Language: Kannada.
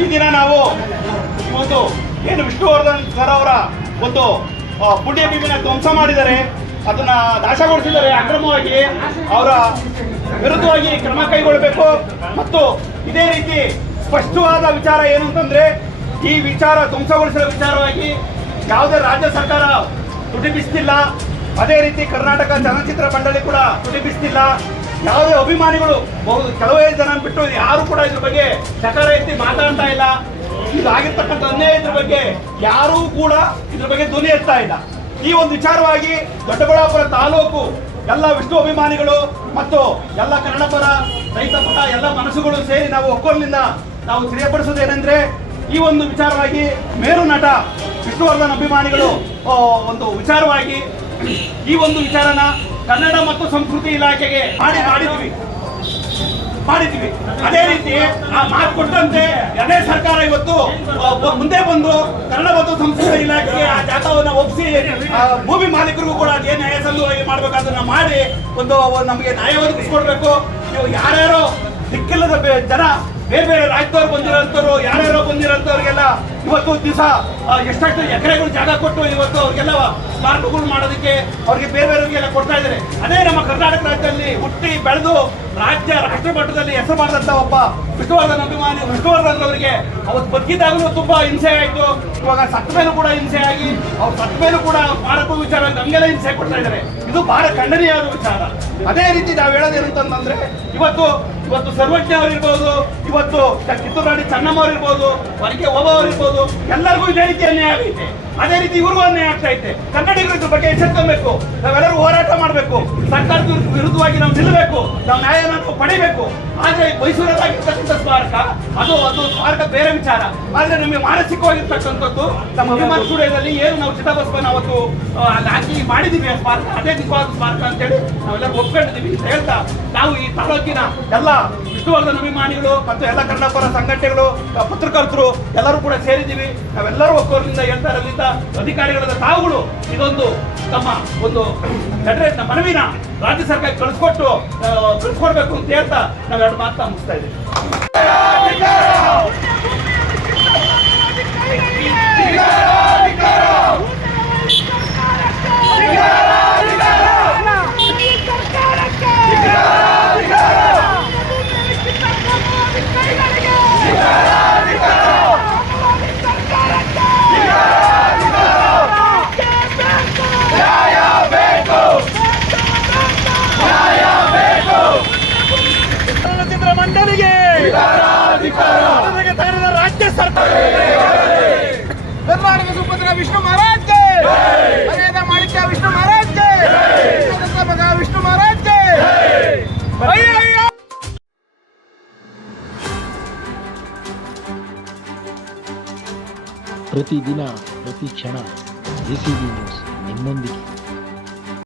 ಈ ದಿನ ನಾವು ಇವತ್ತು ಏನು ವಿಷ್ಣುವರ್ಧನ್ ಸರ್ ಅವರ ಒಂದು ಪುಣ್ಯ ಭೂಮಿನ ಧ್ವಂಸ ಮಾಡಿದ್ದಾರೆ, ಅದನ್ನ ನಾಶಗೊಳಿಸಿದ್ದಾರೆ ಅಕ್ರಮವಾಗಿ. ಅವರ ವಿರುದ್ಧವಾಗಿ ಕ್ರಮ ಕೈಗೊಳ್ಳಬೇಕು. ಮತ್ತು ಇದೇ ರೀತಿ ಸ್ಪಷ್ಟವಾದ ವಿಚಾರ ಏನು ಅಂತಂದ್ರೆ, ಈ ವಿಚಾರ ಧ್ವಂಸಗೊಳಿಸಿದ ವಿಚಾರವಾಗಿ ಯಾವುದೇ ರಾಜ್ಯ ಸರ್ಕಾರ ತುಟಿಬಿಸ್ತಿಲ್ಲ, ಅದೇ ರೀತಿ ಕರ್ನಾಟಕ ಚಲನಚಿತ್ರ ಮಂಡಳಿ ಕೂಡ ತುಟಿಬಿಸ್ತಿಲ್ಲ. ಯಾವುದೇ ಅಭಿಮಾನಿಗಳು ಕೆಲವೇ ಜನ ಬಿಟ್ಟು ಯಾರು ಕೂಡ ಇದ್ರ ಬಗ್ಗೆ ಚಕಾರ ಎತ್ತಿ ಮಾತಾಡ್ತಾ ಇಲ್ಲ. ಇದಾಗಿರ್ತಕ್ಕಂಥ ಅನ್ಯಾಯದ ಬಗ್ಗೆ ಯಾರೂ ಕೂಡ ಇದ್ರ ಬಗ್ಗೆ ಧ್ವನಿ ಎತ್ತಾ ಇಲ್ಲ. ಈ ಒಂದು ವಿಚಾರವಾಗಿ ದೊಡ್ಡಬಳ್ಳಾಪುರ ತಾಲೂಕು ಎಲ್ಲ ವಿಷ್ಣು ಅಭಿಮಾನಿಗಳು ಮತ್ತು ಎಲ್ಲ ಕನ್ನಡ ಪರ, ರೈತ ಪರ ಎಲ್ಲ ಮನಸ್ಸುಗಳು ಸೇರಿ ನಾವು ಒಕ್ಕೊಲಿನಿಂದ ನಾವು ತಿಳಿಯಪಡಿಸುವುದೇನೆಂದ್ರೆ, ಈ ಒಂದು ವಿಚಾರವಾಗಿ ಮೇರು ನಟ ವಿಷ್ಣುವರ್ಧನ್ ಅಭಿಮಾನಿಗಳು ಒಂದು ವಿಚಾರವಾಗಿ ಈ ಒಂದು ವಿಚಾರನ ಕನ್ನಡ ಮತ್ತು ಸಂಸ್ಕೃತಿ ಇಲಾಖೆಗೆ ಮಾಡಿದ್ವಿ. ಅದೇ ರೀತಿ ಆ ಮಾತು ಕೊಟ್ಟಂತೆ ಅದೇ ಸರ್ಕಾರ ಇವತ್ತು ಮುಂದೆ ಬಂದು ಕನ್ನಡ ಮತ್ತು ಸಂಸ್ಕೃತಿ ಇಲಾಖೆಗೆ ಆ ಜಾಗವನ್ನು ಒಪ್ಪಿಸಿ ಭೂಮಿ ಮಾಲೀಕರಿಗೂ ಕೂಡ ಅದೇ ನ್ಯಾಯ ಸಲ್ಲುವಾಗಿ ಮಾಡ್ಬೇಕಾದನ್ನ ಮಾಡಿ ಒಂದು ನಮಗೆ ನ್ಯಾಯ ಒದಗಿಸ್ಕೊಡ್ಬೇಕು. ನೀವು ಯಾರ್ಯಾರೋ ದಿಕ್ಕಿಲ್ಲದ ಜನ ಬೇರೆ ಬೇರೆ ರಾಜ್ಯದವ್ರು ಬಂದಿರೋಂಥವ್ರು ಯಾರ್ಯಾರೋ ಬಂದಿರೋಂಥವ್ರಿಗೆಲ್ಲ ಇವತ್ತು ದಿವಸ ಎಷ್ಟೆಷ್ಟು ಎಕರೆಗಳು ಜಾಗ ಕೊಟ್ಟು ಇವತ್ತು ಅವ್ರಿಗೆಲ್ಲ ಸ್ಮಾರಕಗಳು ಮಾಡೋದಕ್ಕೆ ಅವ್ರಿಗೆ ಬೇರೆ ಬೇರೆಯವರಿಗೆಲ್ಲ ಕೊಡ್ತಾ ಇದ್ದಾರೆ. ಅದೇ ನಮ್ಮ ಕರ್ನಾಟಕ ರಾಜ್ಯದಲ್ಲಿ ಹುಟ್ಟಿ ಬೆಳೆದು ರಾಷ್ಟ್ರ ಮಟ್ಟದಲ್ಲಿ ಹೆಸರು ಮಾಡಿದಂಥ ಒಬ್ಬ ವಿಷ್ಣುವರ್ಧನ್ ಅಭಿಮಾನಿ ವಿಷ್ಣುವರ್ಧನ್ ಅವರಿಗೆ ಅವತ್ತು ಬದುಕಿದಾಗಲೂ ತುಂಬಾ ಹಿಂಸೆ ಆಯಿತು. ಇವಾಗ ಸತ್ತ ಮೇಲೂ ಕೂಡ ಹಿಂಸೆ ಆಗಿ ಅವ್ರು ಸತ್ತ ಮೇಲೂ ಕೂಡ ಸ್ಮಾರಕ ವಿಚಾರ ನಮಗೆಲ್ಲ ಹಿಂಸೆ ಕೊಡ್ತಾ ಇದ್ದಾರೆ. ಇದು ಬಹಳ ಖಂಡನೀಯವಾದ ವಿಚಾರ. ಅದೇ ರೀತಿ ನಾವು ಹೇಳೋದೇನಂತಂದ್ರೆ, ಇವತ್ತು ಸರ್ವಜ್ಞ ಅವರಿರ್ಬೋದು, ಇವತ್ತು ಕಿತ್ತೂರು ರಾಣಿ ಚೆನ್ನಮ್ಮ ಅವರಿರ್ಬೋದು, ವರಕೆ ಓಬವ್ವ ಅವರಿರ್ಬೋದು, ಎಲ್ಲರಿಗೂ ಇದೇ ರೀತಿ ಅನ್ಯಾಯ ಆಗೈತೆ. ಅದೇ ರೀತಿ ಇವ್ರಿಗೂ ಅನ್ಯಾಯ ಆಗ್ತಾ ಐತೆ. ಕನ್ನಡಿಗರು ಇದ್ರ ಬಗ್ಗೆ ಎಚ್ಚೆತ್ಕೊಬೇಕು. ನಾವೆಲ್ಲರೂ ಹೋರಾಟ ಮಾಡಬೇಕು. ಸರ್ಕಾರದ ವಿರುದ್ಧವಾಗಿ ನಾವು ನಿಲ್ಲಬೇಕು. ನಾವು ನ್ಯಾಯನ ನಾವು ಪಡಿಬೇಕು. ಆದ್ರೆ ಮೈಸೂರಲ್ಲಾಗಿರ್ತಕ್ಕಂಥ ಸ್ಮಾರಕ ಅದು ಸ್ಮಾರಕ ಬೇರೆ ವಿಚಾರ. ಆದ್ರೆ ನಮಗೆ ಮಾನಸಿಕವಾಗಿರ್ತಕ್ಕಂಥದ್ದು ನಮ್ಮ ಅಭಿಮಾನ ಸ್ಟುಡಿಯೋದಲ್ಲಿ ಏನು ನಾವು ಚಿತಾಭಸ್ಮನ ಅವತ್ತು ಹಾಕಿ ಮಾಡಿದೀವಿ ಆ ಸ್ಮಾರಕ, ಅದೇ ನಿಜವಾದ ಸ್ಮಾರಕ ಅಂತೇಳಿ ನಾವೆಲ್ಲರೂ ಒಪ್ಕೊಂಡಿದ್ದೀವಿ ಅಂತ ಹೇಳ್ತಾ, ನಾವು ಈ ತಾಲೂಕಿನ ಎಲ್ಲ ವಿಷ್ಣುವರ್ಧನ್ ಅಭಿಮಾನಿಗಳು ಮತ್ತು ಎಲ್ಲ ಕನ್ನಡ ಪರ ಸಂಘಟನೆಗಳು, ಪತ್ರಕರ್ತರು ಎಲ್ಲರೂ ಕೂಡ ಸೇರಿದ್ದೀವಿ. ನಾವೆಲ್ಲರೂ ಒಕ್ಕೊರಲಿಂದ ಹೇಳ್ತಾ ಇರೋದ್ರಿಂದ ಅಧಿಕಾರಿಗಳಾದ ತಾವುಗಳು ಇದೊಂದು ತಮ್ಮ ಒಂದು ಮನವಿನ ರಾಜ್ಯ ಸರ್ಕಾರಕ್ಕೆ ಕಳಿಸ್ಕೊಡ್ಬೇಕು ಅಂತ ಹೇಳ್ತಾ ನಾವೆರಡು ಮಾತು ಮುಗಿಸ್ತಾ ಇದ್ದೀವಿ. ರಾಜ್ಯ ಸರ್ಕಾರ ಕರ್ನಾಟಕ ಸುಪುತ್ರ ವಿಷ್ಣು ಮಹಾರಾಜ್ಗೆ, ಮರ್ಯಾದ ಮಾಣಿಕ್ಯ ವಿಷ್ಣು ಮಹಾರಾಜ್ಗೆ, ಮಗ ವಿಷ್ಣು ಮಹಾರಾಜ್ಗೆ. ಪ್ರತಿದಿನ ಪ್ರತಿ ಕ್ಷಣ ಎಸಿಬಿ ನ್ಯೂಸ್ ನಿಮ್ಮೊಂದಿಗೆ